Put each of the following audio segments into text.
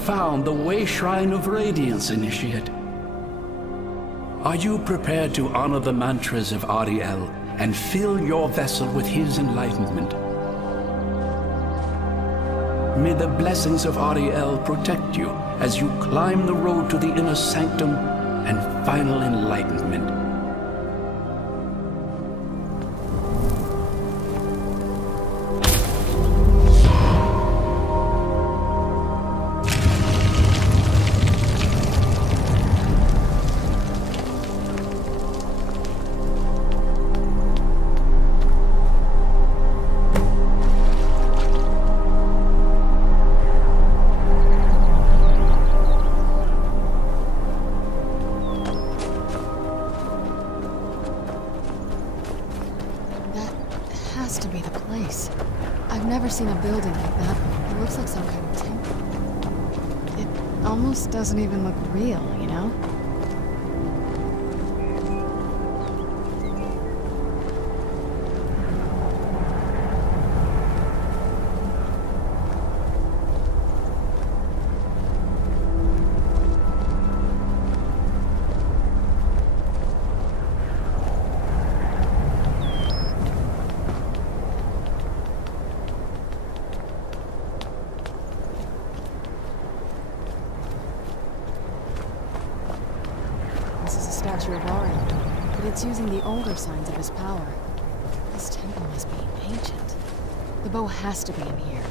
found the Way Shrine of Radiance, Initiate. Are you prepared to honor the mantras of Ariel and fill your vessel with his enlightenment? May the blessings of Ariel protect you as you climb the road to the inner sanctum and final enlightenment. Seen a building like that. It looks like some kind of temple. It almost doesn't even look real, you know? Statue of Ariel, but it's using the older signs of his power. This temple must be ancient. The bow has to be in here.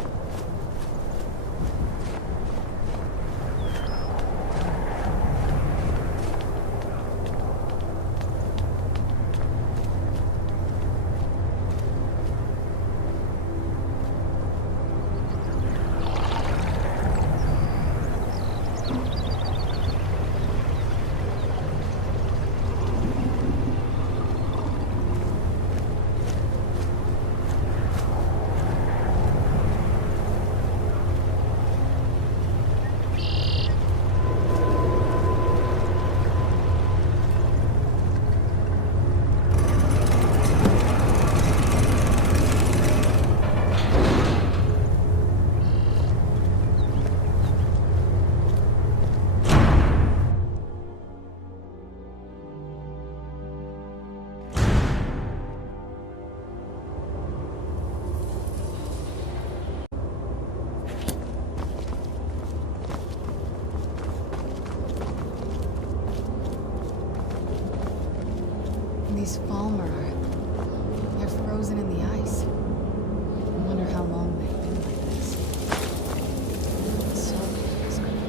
These Falmer, they're frozen in the ice. I wonder how long they've been like this. So it's gonna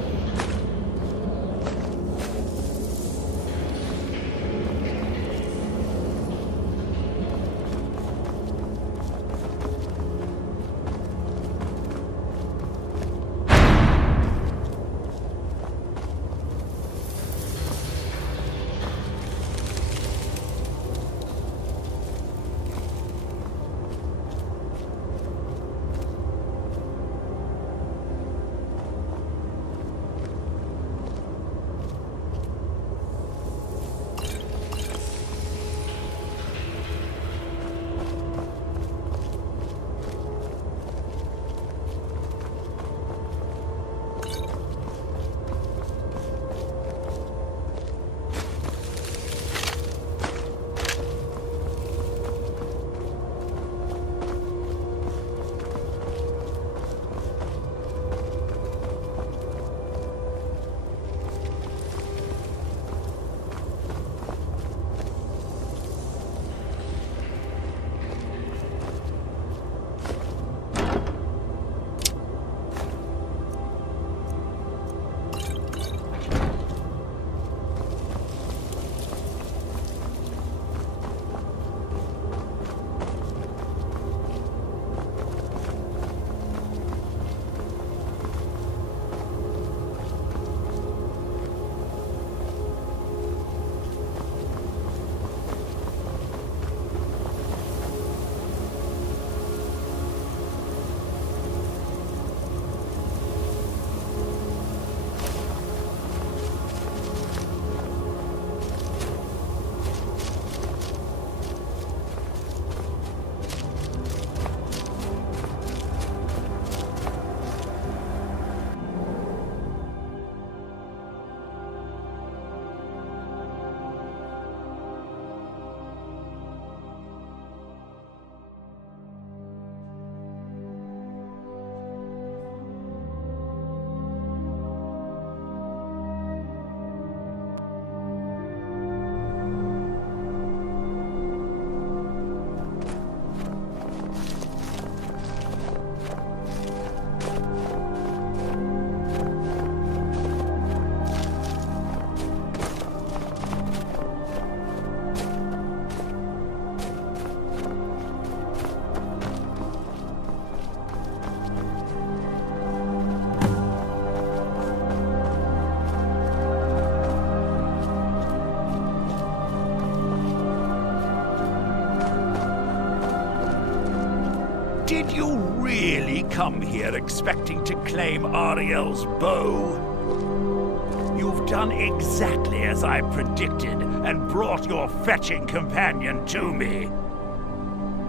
Did you really come here expecting to claim Ariel's bow? You've done exactly as I predicted and brought your fetching companion to me.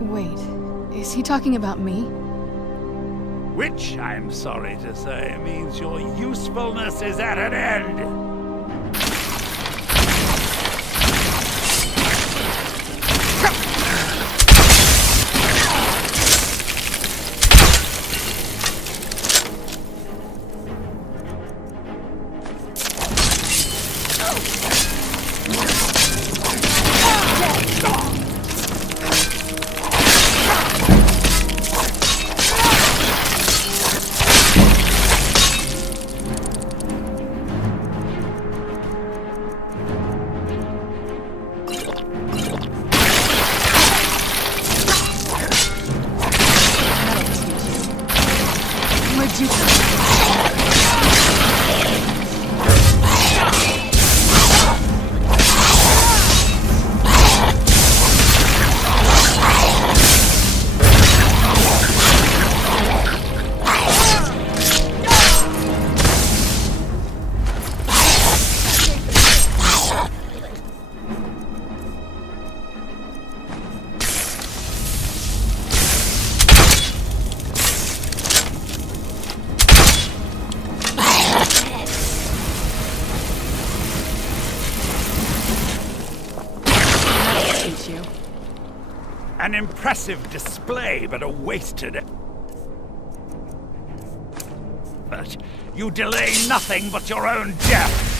Wait, is he talking about me? Which, I'm sorry to say, means your usefulness is at an end. An impressive display, but a wasted effort. You delay nothing but your own death.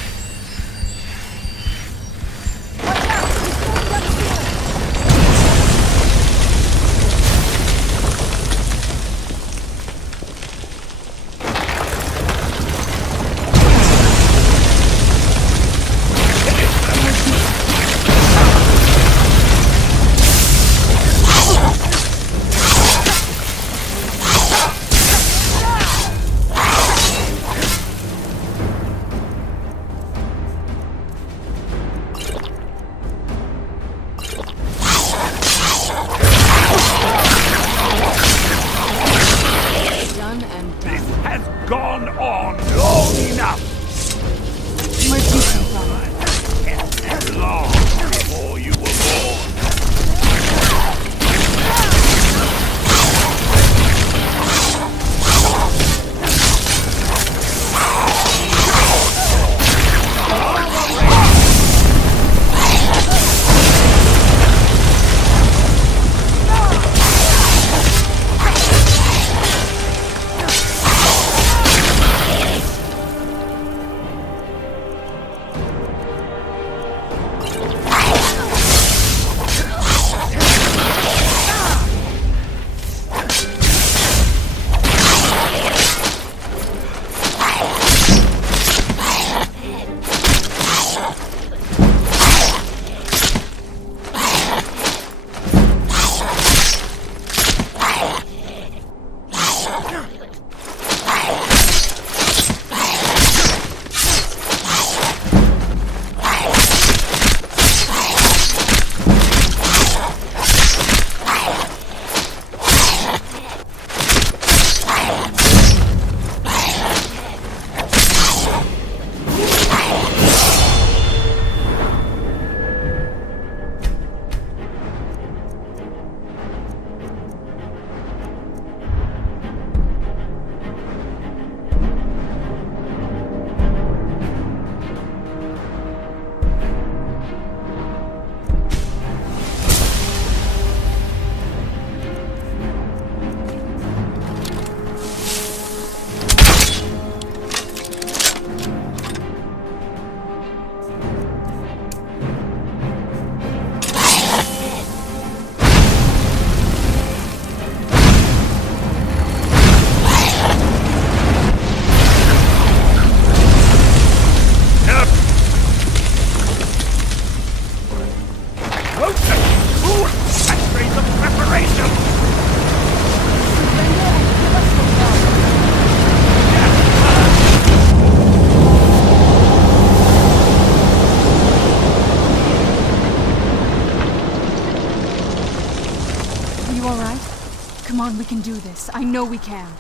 Come on, we can do this. I know we can.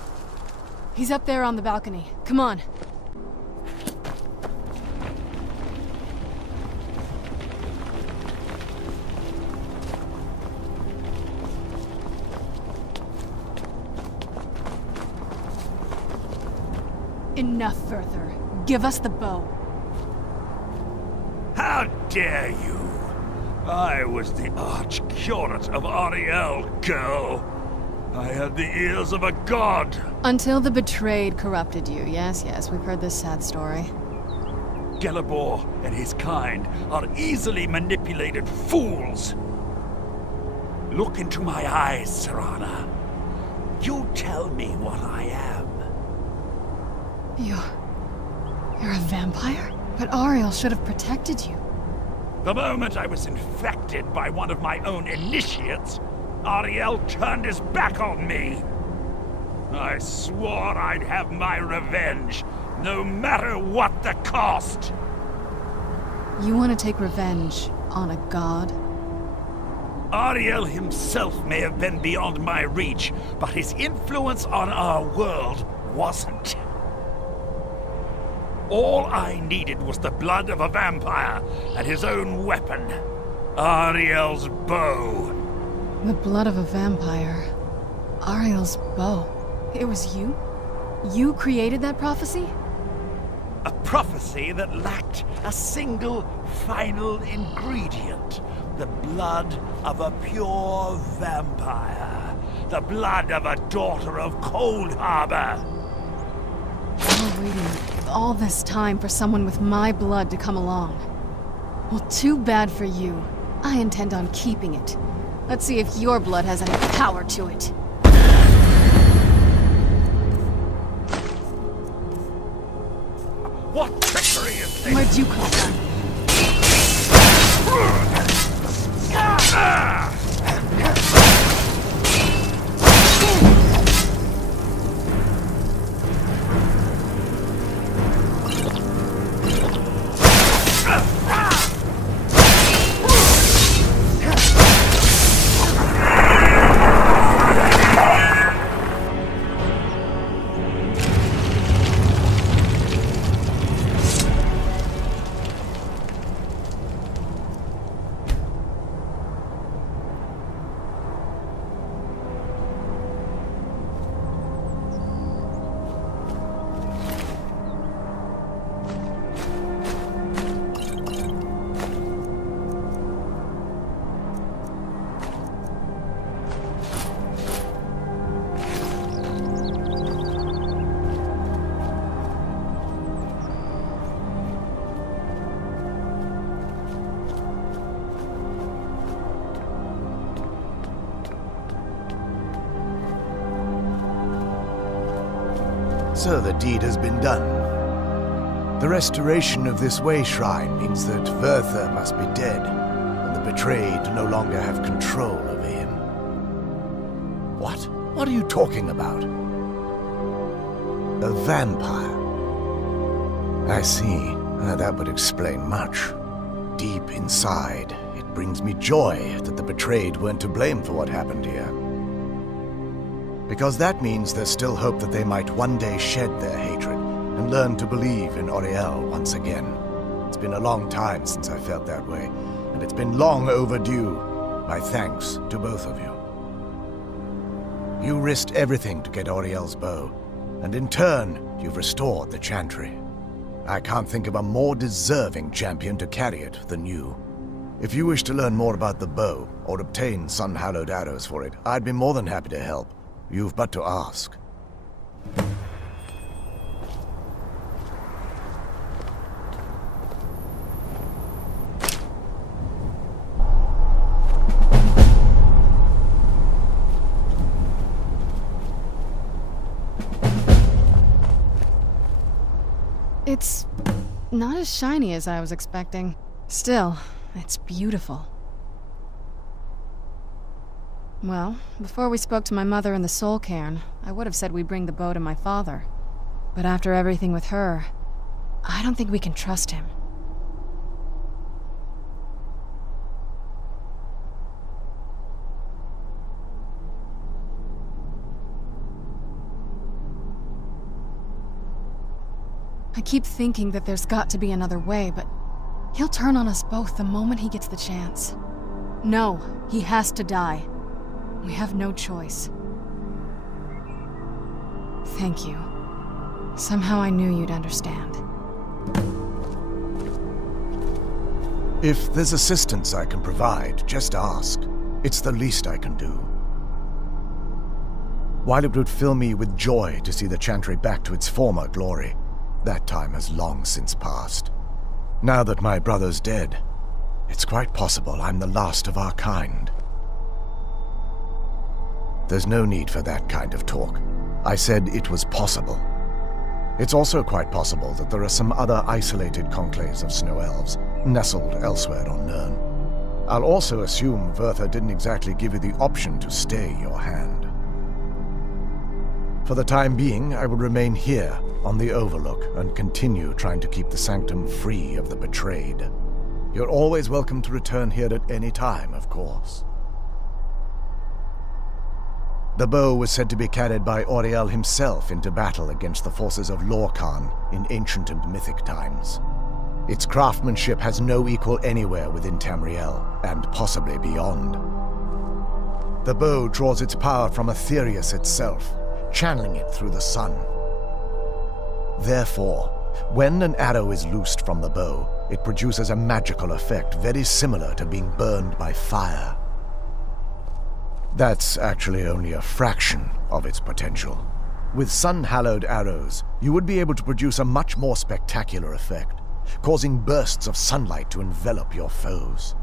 He's up there on the balcony. Come on. Enough, Werther. Give us the bow. How dare you! I was the arch-curate of Ariel, girl. I had the ears of a god. Until the betrayed corrupted you. Yes, we've heard this sad story. Gelibor and his kind are easily manipulated fools. Look into my eyes, Serana. You tell me what I am. You're a vampire? But Ariel should have protected you. The moment I was infected by one of my own initiates, Ariel turned his back on me. I swore I'd have my revenge, no matter what the cost. You want to take revenge on a god? Ariel himself may have been beyond my reach, but his influence on our world wasn't. All I needed was the blood of a vampire and his own weapon, Ariel's bow. The blood of a vampire. Ariel's bow. It was you? You created that prophecy? A prophecy that lacked a single final ingredient. The blood of a pure vampire. The blood of a daughter of Cold Harbor. You're waiting all this time for someone with my blood to come along. Well, too bad for you. I intend on keeping it. Let's see if your blood has any power to it. What trickery is this? Where'd you come from? So the deed has been done. The restoration of this way shrine means that Werther must be dead, and the betrayed no longer have control over him. What? What are you talking about? A vampire. I see. That would explain much. Deep inside, it brings me joy that the betrayed weren't to blame for what happened here. Because that means there's still hope that they might one day shed their hatred and learn to believe in Ariel once again. It's been a long time since I felt that way, and it's been long overdue. My thanks to both of you. You risked everything to get Ariel's bow, and in turn, you've restored the Chantry. I can't think of a more deserving champion to carry it than you. If you wish to learn more about the bow, or obtain sun-hallowed arrows for it, I'd be more than happy to help. You've but to ask. It's not as shiny as I was expecting. Still, it's beautiful. Well, before we spoke to my mother in the soul cairn, I would have said we'd bring the bow to my father. But after everything with her, I don't think we can trust him. I keep thinking that there's got to be another way, but he'll turn on us both the moment he gets the chance. No, he has to die. We have no choice. Thank you. Somehow I knew you'd understand. If there's assistance I can provide, just ask. It's the least I can do. While it would fill me with joy to see the Chantry back to its former glory, that time has long since passed. Now that my brother's dead, it's quite possible I'm the last of our kind. There's no need for that kind of talk. I said it was possible. It's also quite possible that there are some other isolated conclaves of snow elves, nestled elsewhere on Nirn. I'll also assume Vertha didn't exactly give you the option to stay your hand. For the time being, I will remain here, on the Overlook, and continue trying to keep the Sanctum free of the betrayed. You're always welcome to return here at any time, of course. The bow was said to be carried by Auriel himself into battle against the forces of Lorcan in ancient and mythic times. Its craftsmanship has no equal anywhere within Tamriel, and possibly beyond. The bow draws its power from Aetherius itself, channeling it through the sun. Therefore, when an arrow is loosed from the bow, it produces a magical effect very similar to being burned by fire. That's actually only a fraction of its potential. With sun-hallowed arrows, you would be able to produce a much more spectacular effect, causing bursts of sunlight to envelop your foes.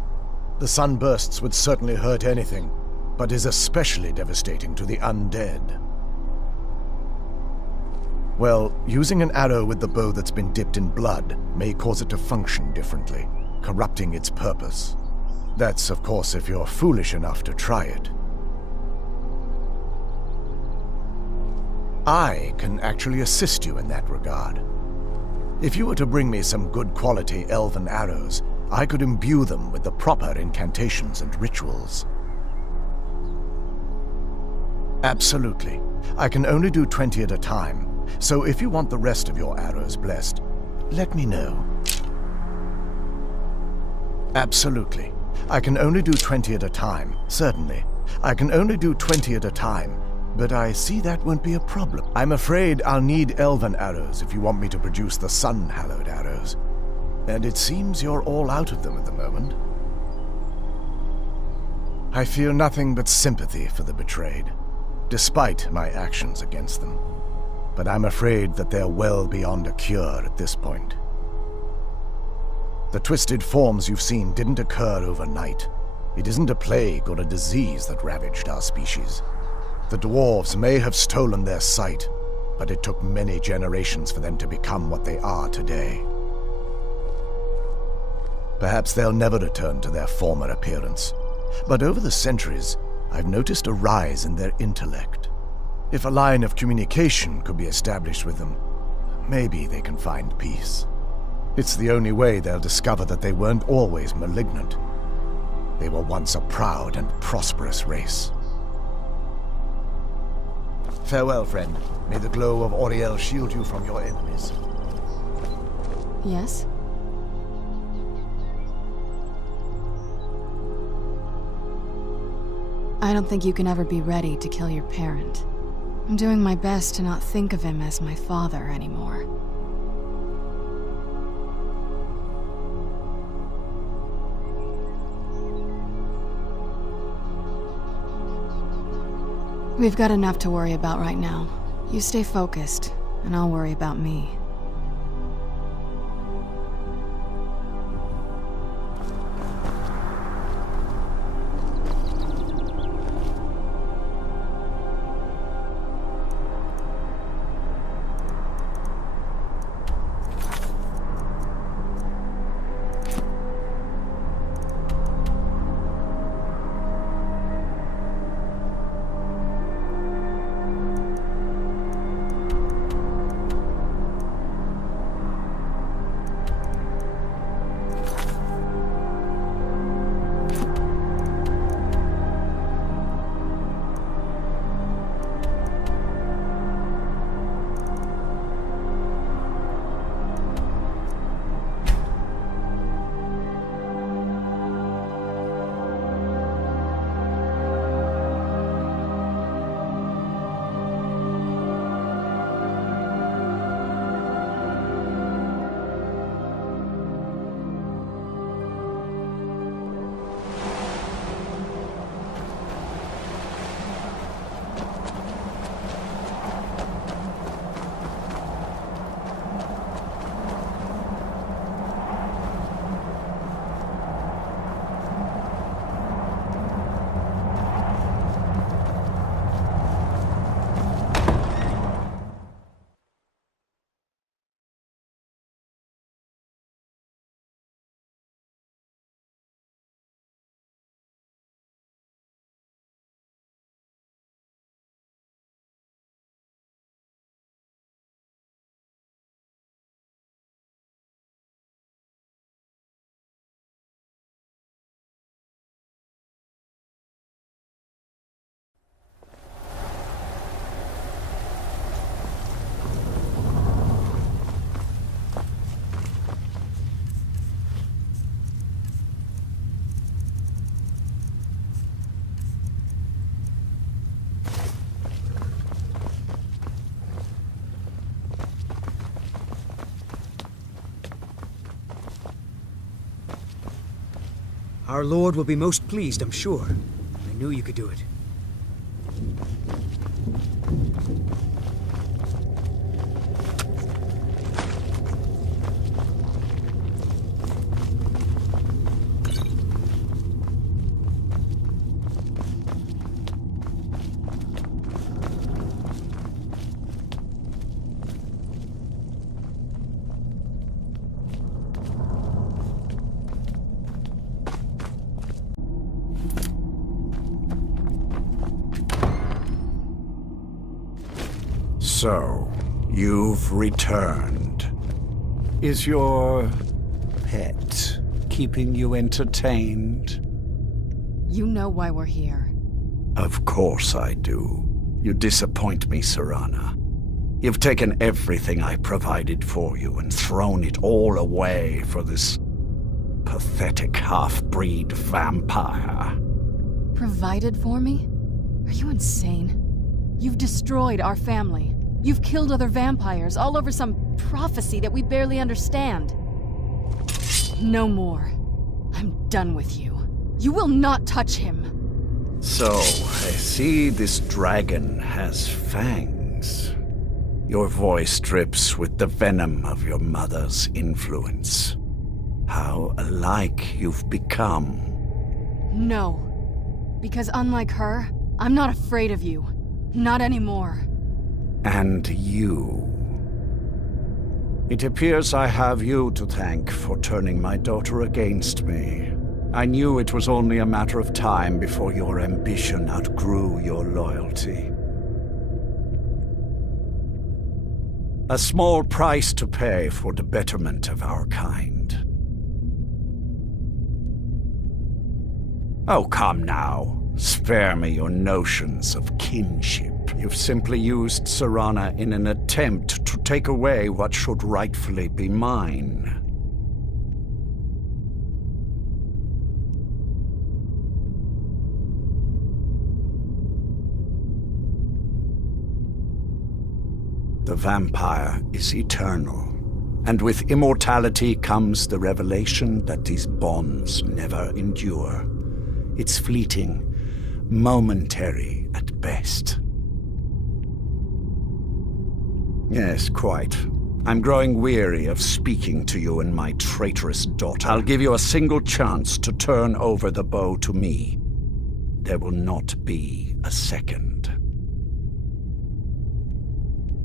The sunbursts would certainly hurt anything, but is especially devastating to the undead. Well, using an arrow with the bow that's been dipped in blood may cause it to function differently, corrupting its purpose. That's, of course, if you're foolish enough to try it. I can actually assist you in that regard. If you were to bring me some good quality elven arrows, I could imbue them with the proper incantations and rituals. Absolutely. I can only do 20 at a time, so if you want the rest of your arrows blessed, let me know. Absolutely. I can only do 20 at a time, certainly. I can only do 20 at a time, but I see that won't be a problem. I'm afraid I'll need elven arrows if you want me to produce the sun-hallowed arrows. And it seems you're all out of them at the moment. I feel nothing but sympathy for the betrayed, despite my actions against them. But I'm afraid that they're well beyond a cure at this point. The twisted forms you've seen didn't occur overnight. It isn't a plague or a disease that ravaged our species. The dwarves may have stolen their sight, but it took many generations for them to become what they are today. Perhaps they'll never return to their former appearance, but over the centuries, I've noticed a rise in their intellect. If a line of communication could be established with them, maybe they can find peace. It's the only way they'll discover that they weren't always malignant. They were once a proud and prosperous race. Farewell, friend. May the glow of Auriel shield you from your enemies. Yes? I don't think you can ever be ready to kill your parent. I'm doing my best to not think of him as my father anymore. We've got enough to worry about right now. You stay focused, and I'll worry about me. Our Lord will be most pleased, I'm sure. I knew you could do it. So, you've returned. Is your pet keeping you entertained? You know why we're here. Of course I do. You disappoint me, Serana. You've taken everything I provided for you and thrown it all away for this pathetic half-breed vampire. Provided for me? Are you insane? You've destroyed our family. You've killed other vampires all over some prophecy that we barely understand. No more. I'm done with you. You will not touch him. So, I see this dragon has fangs. Your voice drips with the venom of your mother's influence. How alike you've become. No. Because unlike her, I'm not afraid of you. Not anymore. And you. It appears I have you to thank for turning my daughter against me. I knew it was only a matter of time before your ambition outgrew your loyalty. A small price to pay for the betterment of our kind. Oh, come now. Spare me your notions of kinship. You've simply used Serana in an attempt to take away what should rightfully be mine. The vampire is eternal, and with immortality comes the revelation that these bonds never endure. It's fleeting, momentary at best. Yes, quite. I'm growing weary of speaking to you and my traitorous daughter. I'll give you a single chance to turn over the bow to me. There will not be a second.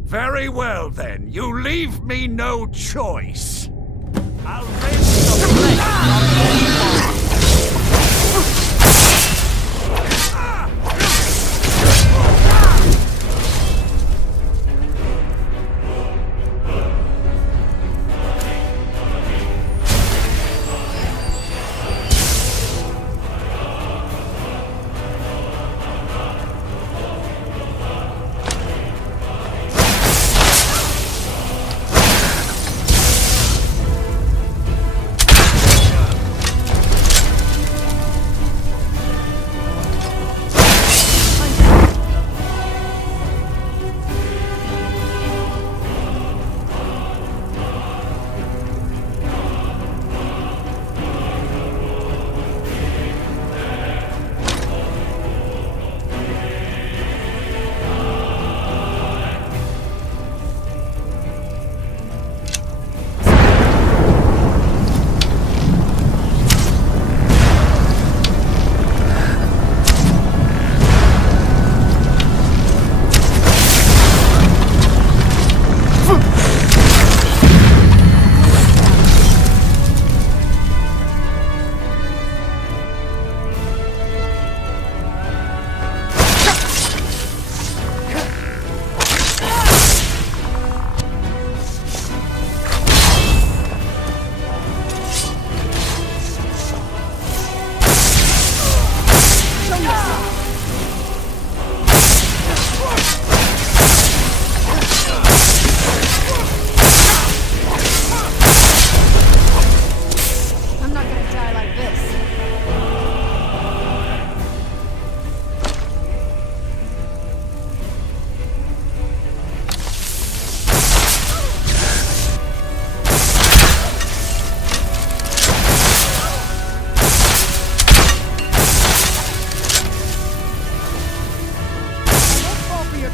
Very well, then. You leave me no choice. I'll rend the flesh from your body.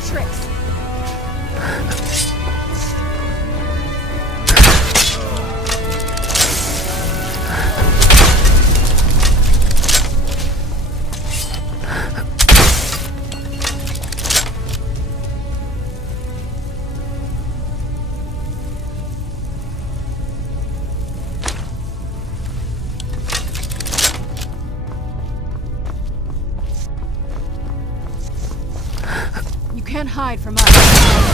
tricks. You can't hide from us.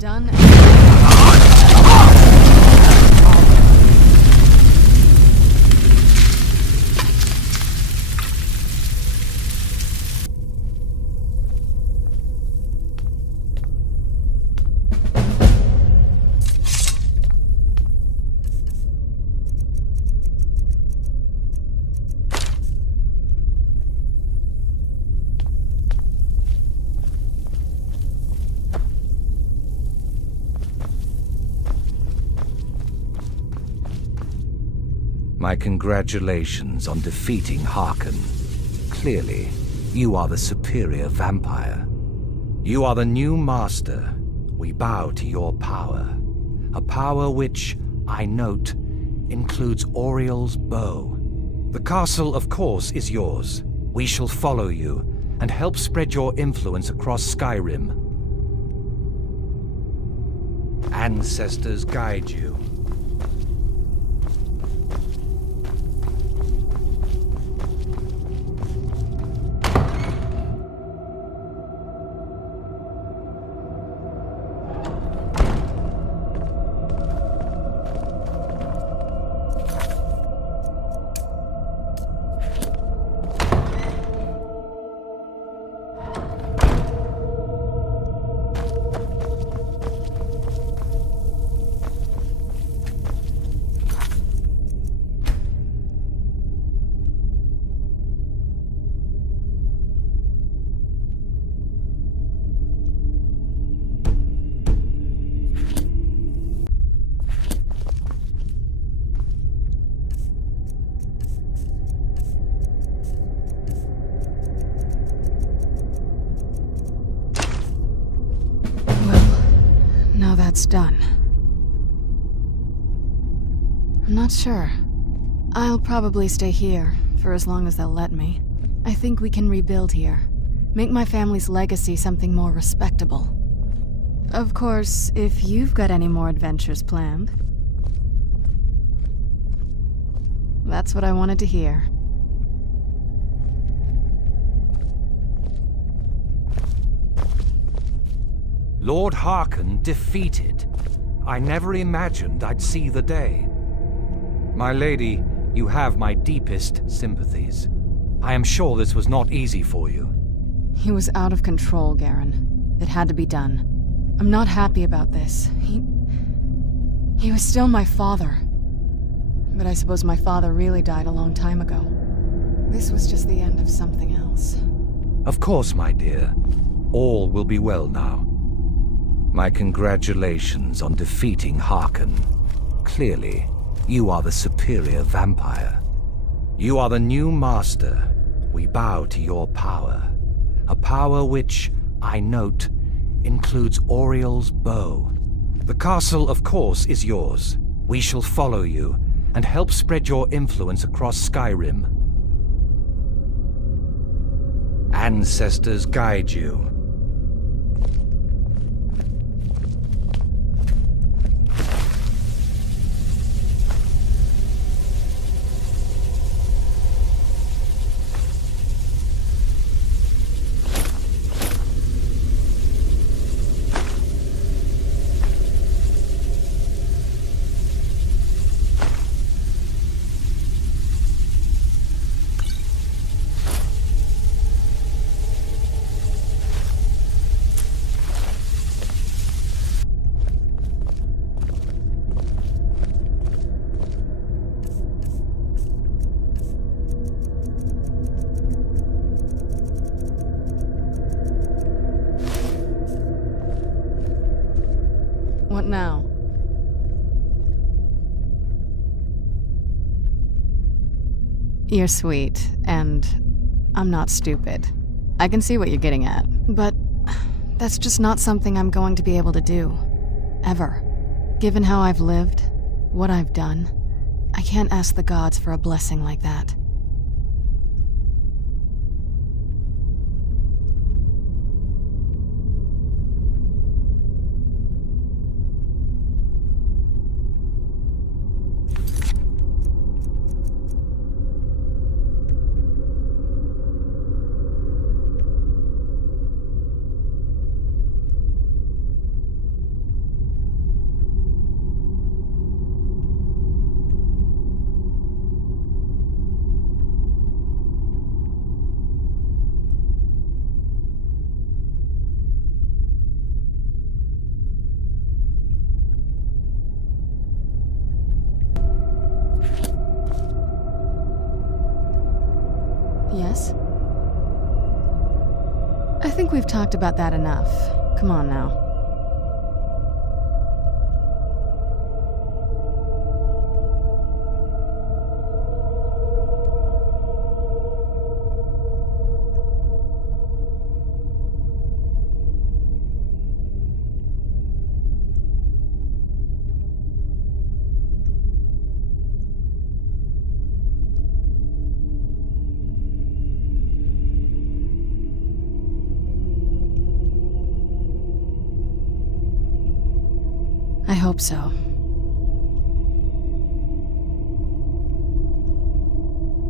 Done. My congratulations on defeating Harkon. Clearly, you are the superior vampire. You are the new master. We bow to your power. A power which, I note, includes Auriel's bow. The castle, of course, is yours. We shall follow you and help spread your influence across Skyrim. Ancestors guide you. it's done. I'm not sure. I'll probably stay here, for as long as they'll let me. I think we can rebuild here. Make my family's legacy something more respectable. Of course, if you've got any more adventures planned. That's what I wanted to hear. Lord Harkon defeated. I never imagined I'd see the day. My lady, you have my deepest sympathies. I am sure this was not easy for you. He was out of control, Garen. It had to be done. I'm not happy about this. He was still my father. But I suppose my father really died a long time ago. This was just the end of something else. Of course, my dear. All will be well now. My congratulations on defeating Harkon. Clearly, you are the superior vampire. You are the new master. We bow to your power. A power which, I note, includes Auriel's bow. The castle, of course, is yours. We shall follow you and help spread your influence across Skyrim. Ancestors guide you. What now? You're sweet, and I'm not stupid. I can see what you're getting at, but that's just not something I'm going to be able to do. Ever. Given how I've lived, what I've done, I can't ask the gods for a blessing like that. Yes? I think we've talked about that enough. Come on now. I hope so.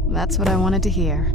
That's what I wanted to hear.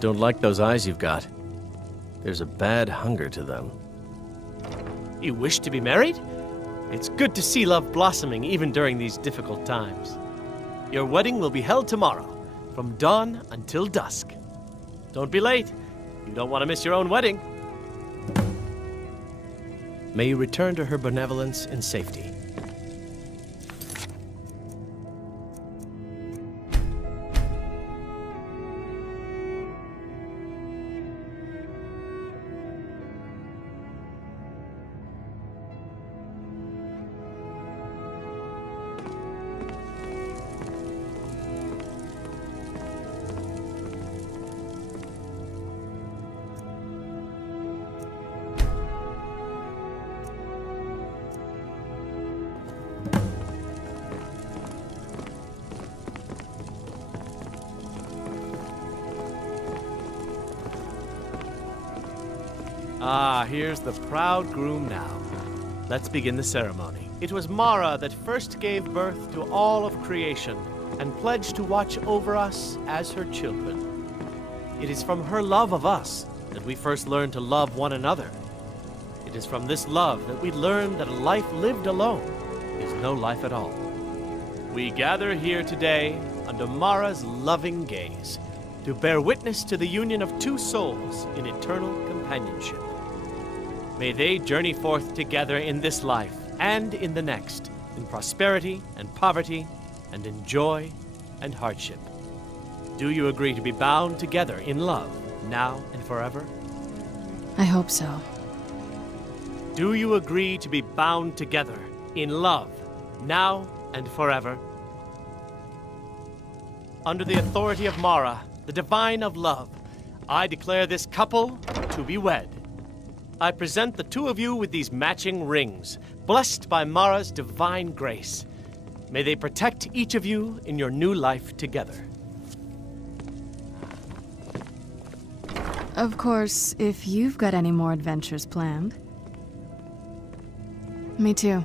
Don't like those eyes you've got. There's a bad hunger to them. You wish to be married? It's good to see love blossoming even during these difficult times. Your wedding will be held tomorrow, from dawn until dusk. Don't be late. You don't want to miss your own wedding. May you return to her benevolence in safety. Ah, here's the proud groom now. Let's begin the ceremony. It was Mara that first gave birth to all of creation and pledged to watch over us as her children. It is from her love of us that we first learned to love one another. It is from this love that we learn that a life lived alone is no life at all. We gather here today under Mara's loving gaze to bear witness to the union of two souls in eternal companionship. May they journey forth together in this life and in the next, in prosperity and poverty, and in joy and hardship. Do you agree to be bound together in love, now and forever? I hope so. Do you agree to be bound together in love, now and forever? Under the authority of Mara, the divine of love, I declare this couple to be wed. I present the two of you with these matching rings, blessed by Mara's divine grace. May they protect each of you in your new life together. Of course, if you've got any more adventures planned. Me too.